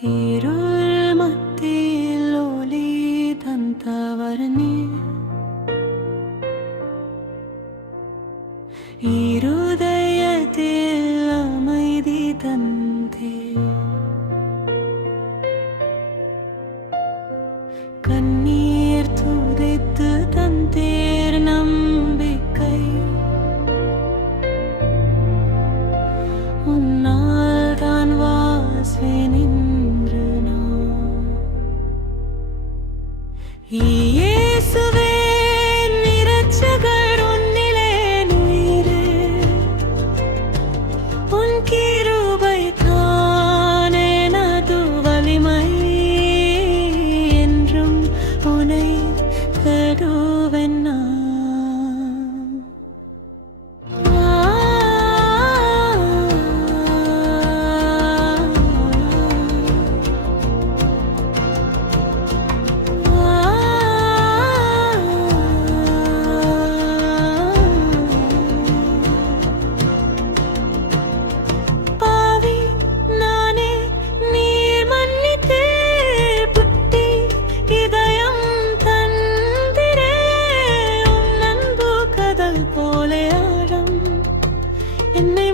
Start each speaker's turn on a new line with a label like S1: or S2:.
S1: இருள் மத்தியில் ஒளி தந்தவர் நீர் இருதயத்தில் அமைதி தந்தே கண்ணீர் துதைத்து தந்தீர் நம்பிக்கை உன்னால் தான் வாஸ்வே இயேசுவே நிரட்சகர் உன்னிலே உயிரே உன் கிருபை தானே வலிமை என்றும் உனை கடுவென்னா உன் போலே ஆழம். என்னை